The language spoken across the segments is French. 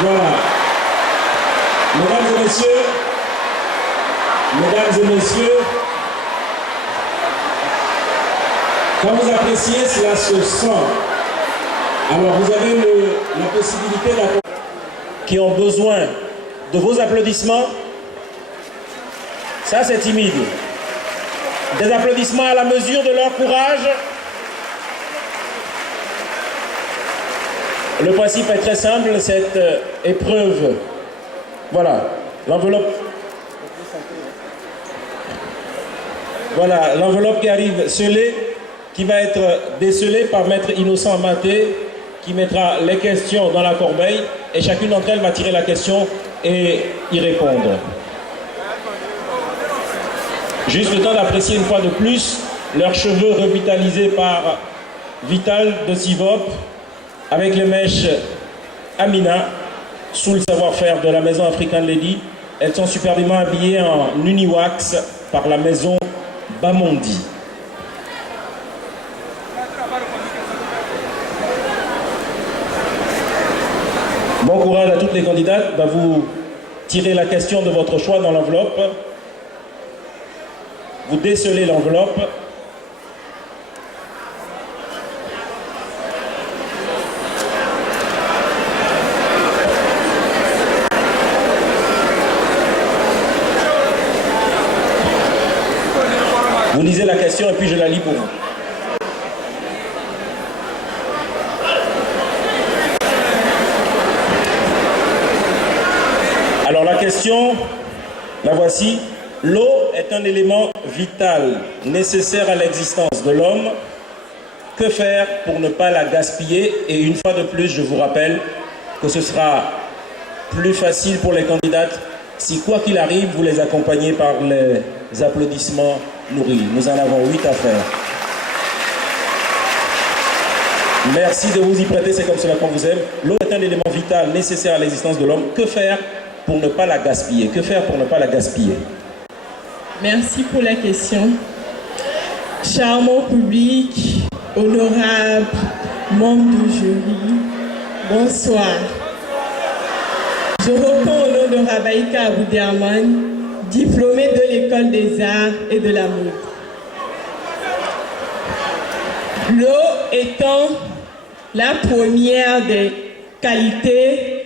Voilà. Mesdames et messieurs, quand vous appréciez, cela se sent. Alors vous avez la possibilité d'accompagner qui ont besoin de vos applaudissements. Ça c'est timide. Des applaudissements à la mesure de leur courage. Le principe est très simple, cette épreuve. Voilà, l'enveloppe. Voilà, l'enveloppe qui arrive scellée, qui va être décelée par Maître Innocent Maté, qui mettra les questions dans la corbeille, et chacune d'entre elles va tirer la question et y répondre. Juste le temps d'apprécier une fois de plus leurs cheveux revitalisés par Vital de Sivop, avec les mèches Amina, sous le savoir-faire de la maison African Lady. Elles sont superbement habillées en Uniwax par la maison Bamondi. Bon courage à toutes les candidates. Vous tirez la question de votre choix dans l'enveloppe. Vous décelez l'enveloppe. Vous lisez la question et puis je la lis pour vous. Alors la question, la voici. L'eau est un élément vital, nécessaire à l'existence de l'homme. Que faire pour ne pas la gaspiller? Et une fois de plus, je vous rappelle que ce sera plus facile pour les candidates si, quoi qu'il arrive, vous les accompagnez par les applaudissements nourris. Nous en avons 8 à faire. Merci de vous y prêter, c'est comme cela qu'on vous aime. L'eau est un élément vital, nécessaire à l'existence de l'homme. Que faire pour ne pas la gaspiller? Que faire pour ne pas la gaspiller? Merci pour la question. Charmant public, honorable membre du jury, bonsoir. Je reprends au nom de Rabaïka Abouderman, diplômée de l'École des Arts et de la Mode. L'eau étant la première des qualités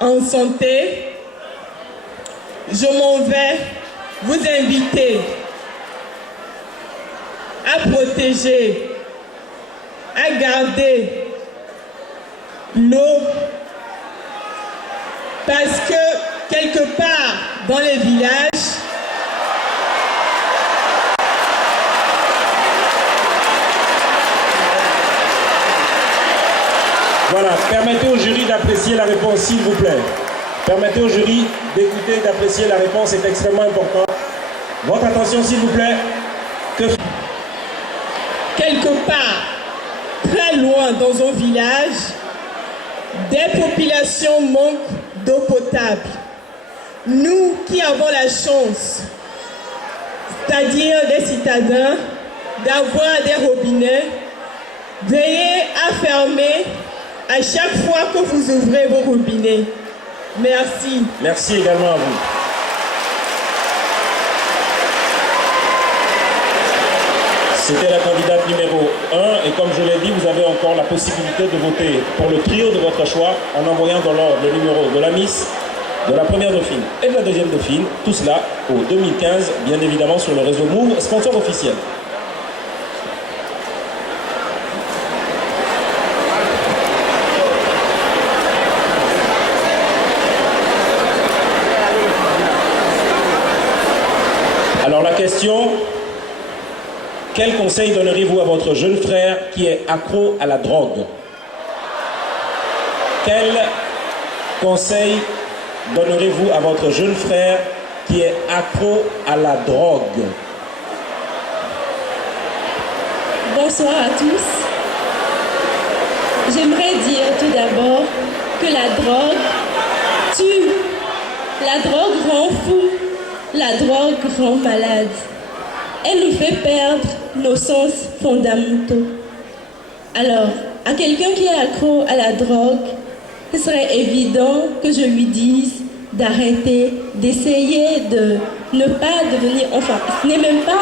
en santé, je m'en vais vous inviter à protéger, à garder l'eau, parce que quelque part dans les villages, voilà, permettez au jury d'apprécier la réponse, s'il vous plaît. Permettez au jury d'écouter et d'apprécier la réponse, c'est extrêmement important. Votre attention, s'il vous plaît. Quelque part, très loin dans un village, des populations manquent d'eau potable. Nous qui avons la chance, c'est-à-dire des citadins, d'avoir des robinets, veillez à fermer à chaque fois que vous ouvrez vos robinets. Merci. Merci également à vous. C'était la candidate numéro 1 et comme je l'ai dit, vous avez encore la possibilité de voter pour le trio de votre choix en envoyant dans l'ordre le numéro de la Miss, de la première dauphine et de la deuxième dauphine, tout cela au 2015, bien évidemment sur le réseau Move, sponsor officiel. Alors la question, quel conseil donneriez-vous à votre jeune frère qui est accro à la drogue? Quel conseil donnerez-vous à votre jeune frère qui est accro à la drogue? Bonsoir à tous. J'aimerais dire tout d'abord que la drogue tue. La drogue rend fou. La drogue rend malade. Elle nous fait perdre nos sens fondamentaux. Alors, à quelqu'un qui est accro à la drogue, ce serait évident que je lui dise d'arrêter, d'essayer de ne pas devenir, enfin, ce n'est même pas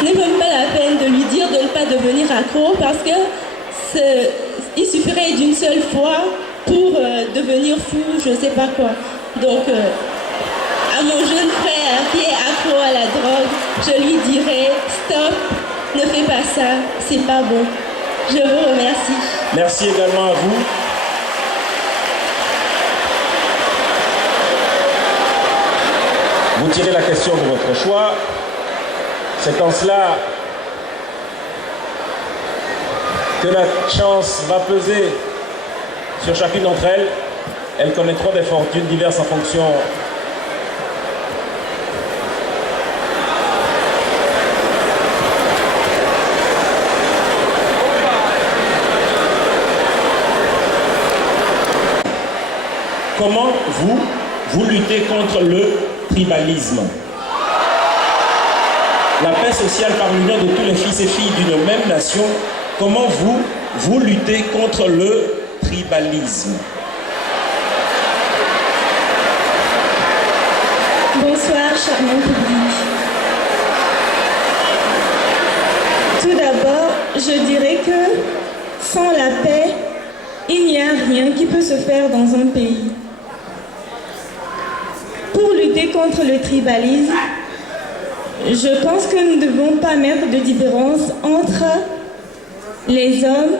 la peine de lui dire de ne pas devenir accro parce que il suffirait d'une seule fois pour devenir fou, je ne sais pas quoi. Donc, à mon jeune frère qui est accro à la drogue, je lui dirais stop, ne fais pas ça, c'est pas bon. Je vous remercie. Merci également à vous. Vous tirez la question de votre choix. C'est en cela que la chance va peser sur chacune d'entre elles. Elles connaîtront des fortunes diverses en fonction comment vous luttez contre le tribalisme. La paix sociale par l'union de tous les fils et filles d'une même nation, comment vous luttez contre le tribalisme. Bonsoir, charmant public. Tout d'abord, je dirais que sans la paix, il n'y a rien qui peut se faire dans un pays. Pour lutter contre le tribalisme, je pense que nous ne devons pas mettre de différence entre les hommes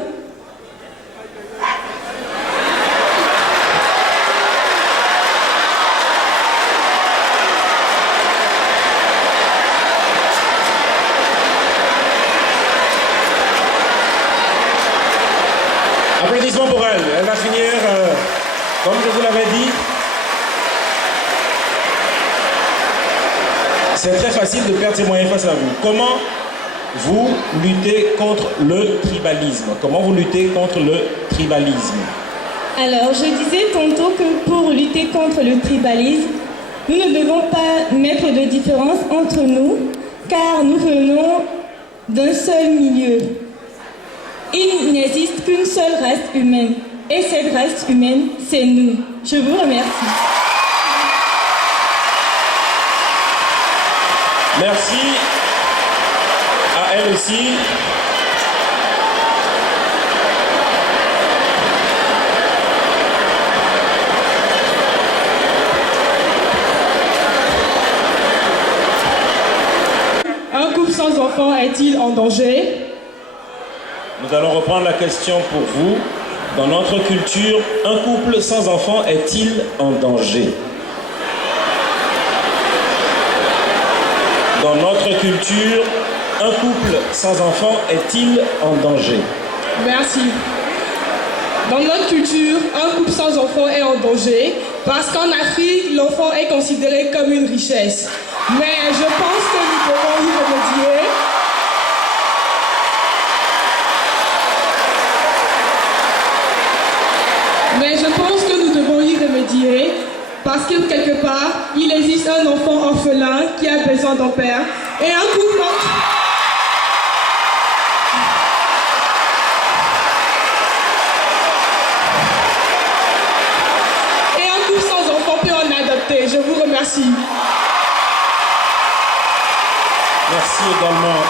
Applaudissements pour elle. Elle va finir, comme je vous l'avais dit. C'est très facile de perdre ses moyens face à vous. Comment vous luttez contre le tribalisme? Comment vous luttez contre le tribalisme? Alors, je disais tantôt que pour lutter contre le tribalisme, nous ne devons pas mettre de différence entre nous, car nous venons d'un seul milieu. Il n'existe qu'une seule race humaine, et cette race humaine, c'est nous. Je vous remercie. Merci à elle aussi. Un couple sans enfant est-il en danger? Nous allons reprendre la question pour vous. Dans notre culture, un couple sans enfant est-il en danger? Dans notre culture, un couple sans enfant est-il en danger? Merci. Dans notre culture, un couple sans enfant est en danger parce qu'en Afrique, l'enfant est considéré comme une richesse. Mais je pense que nous devons y remédier. Parce que quelque part, il existe un enfant orphelin qui a besoin d'un père et un couple sans enfant peut en adopter. Je vous remercie. Merci également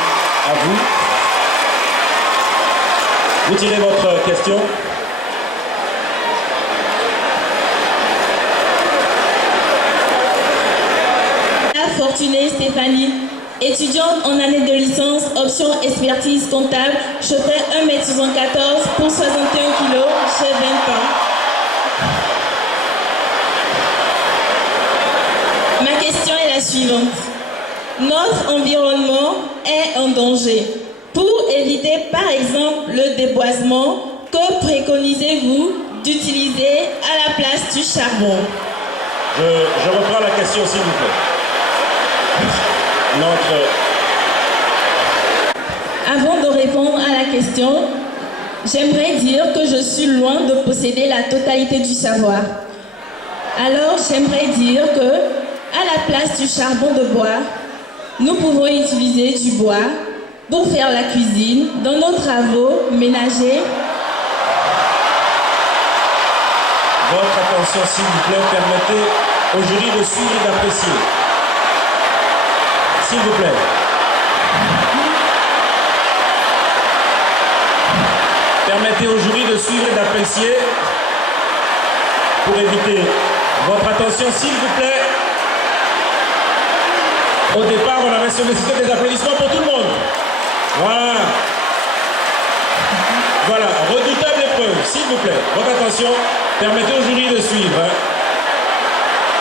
à vous. Vous tirez votre question. Fortunée Stéphanie, étudiante en année de licence, option expertise comptable, je fais 1m74 pour 61 kg, j'ai 20 ans. Ma question est la suivante. Notre environnement est en danger. Pour éviter par exemple le déboisement, que préconisez-vous d'utiliser à la place du charbon? Je reprends la question s'il vous plaît. Avant de répondre à la question, j'aimerais dire que je suis loin de posséder la totalité du savoir. Alors, j'aimerais dire que, à la place du charbon de bois, nous pouvons utiliser du bois pour faire la cuisine dans nos travaux ménagers. Votre attention, s'il vous plaît, permettez au jury de suivre et d'apprécier. S'il vous plaît. Permettez au jury de suivre et d'apprécier pour éviter. Votre attention, s'il vous plaît. Au départ, on avait sollicité des applaudissements pour tout le monde. Voilà. Voilà, redoutable épreuve, s'il vous plaît. Votre attention, permettez au jury de suivre.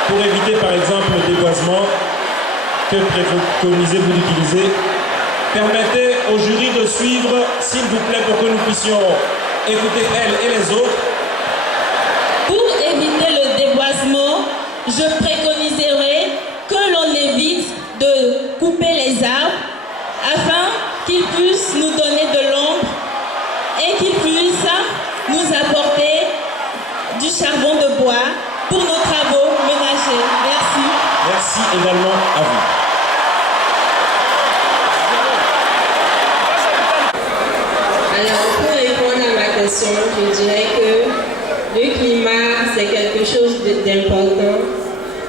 Pour éviter, par exemple, le déboisement. Que préconisez-vous d'utiliser? Permettez au jury de suivre, s'il vous plaît, pour que nous puissions écouter elles et les autres. Pour éviter le déboisement, je préconiserai que l'on évite de couper les arbres afin qu'ils puissent nous donner de l'ombre et qu'ils puissent nous apporter du charbon de bois pour nos travaux ménagers. Merci. Merci également à vous. Alors, pour répondre à ma question, je dirais que le climat, c'est quelque chose d'important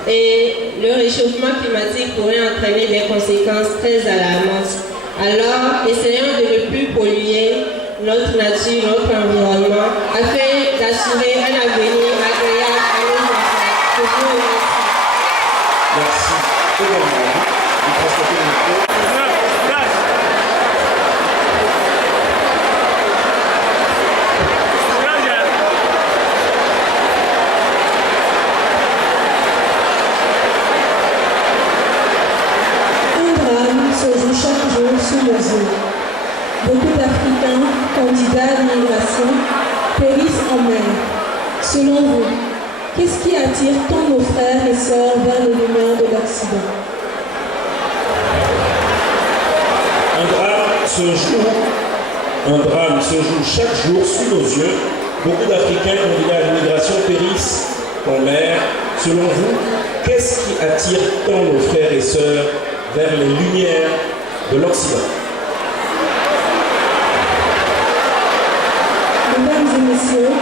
et le réchauffement climatique pourrait entraîner des conséquences très alarmantes. Alors, essayons de ne plus polluer notre nature, notre environnement, afin d'assurer un avenir agréable à nos enfants. Je vous remercie. Merci également à vous. Vous transportez le micro. Chaque jour sous nos yeux. Beaucoup d'Africains, candidats à l'immigration, périssent en mer. Selon vous, qu'est-ce qui attire tant nos frères et sœurs vers les lumières de l'Occident? Un drame se joue chaque jour sous nos yeux. Beaucoup d'Africains candidats à l'immigration périssent en mer. Selon vous, qu'est-ce qui attire tant nos frères et sœurs vers les lumières de l'Occident? Mesdames et messieurs,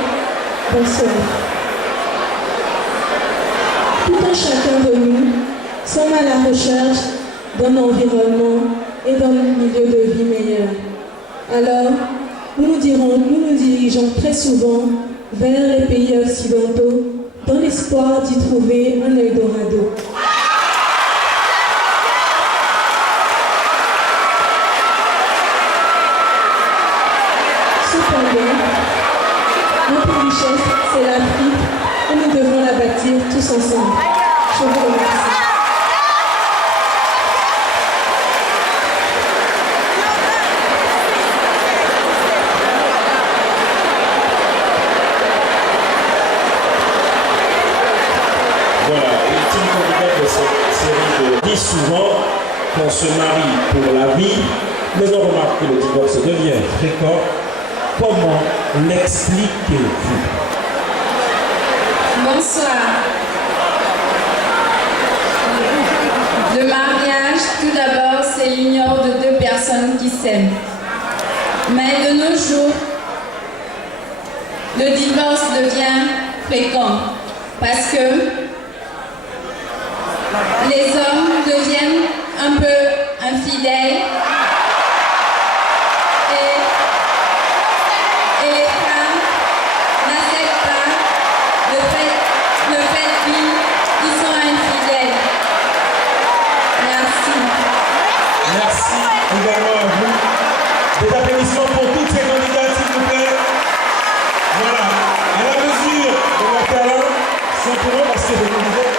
bonsoir. Tout un chacun de nous sommes à la recherche d'un environnement et d'un milieu de vie meilleur. Alors, nous nous dirigeons très souvent vers les pays occidentaux dans l'espoir d'y trouver un Eldorado. Notre richesse, c'est l'Afrique et nous devons la bâtir tous ensemble. Je vous remercie. Voilà, ultime candidat de cette série de 10 souvent qu'on se marie pour la vie, mais on remarque que le divorce devient fréquent. Comment l'expliquez-vous? Bonsoir. Le mariage, tout d'abord, c'est l'union de deux personnes qui s'aiment. Mais de nos jours, le divorce devient fréquent parce que les hommes deviennent un peu infidèles. Également à vous. Des applaudissements pour toutes ces candidates, s'il vous plaît. Voilà. À la mesure de leur talent, simplement parce que je vous disais.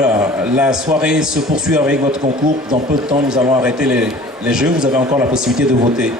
Voilà, la soirée se poursuit avec votre concours. Dans peu de temps, nous allons arrêter les jeux. Vous avez encore la possibilité de voter.